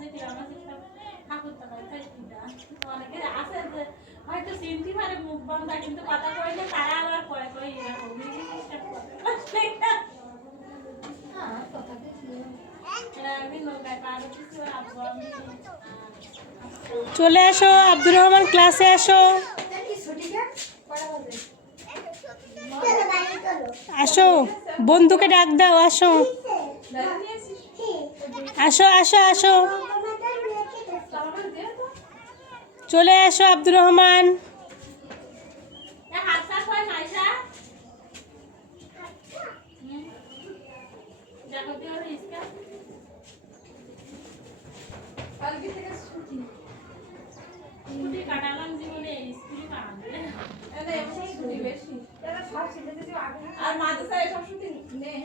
যে কিরাম আছে ঠাকুর টাকায় তাই অনেকে আছে যে হয়তো চিনতে পারে মুখ বান্ধা কিন্তু কথা কইলে তারা আবার কয় কয় এরকম চলে আসো আব্দুর রহমান ক্লাসে আসো আসো বন্ধুকে ডাক দাও আসো আসো আসো আসো চলে আসো আব্দুর রহমান কাটালাম জীবনে স্কুলে বেশি আর মাদ্রাসায় সব শুটিং নেই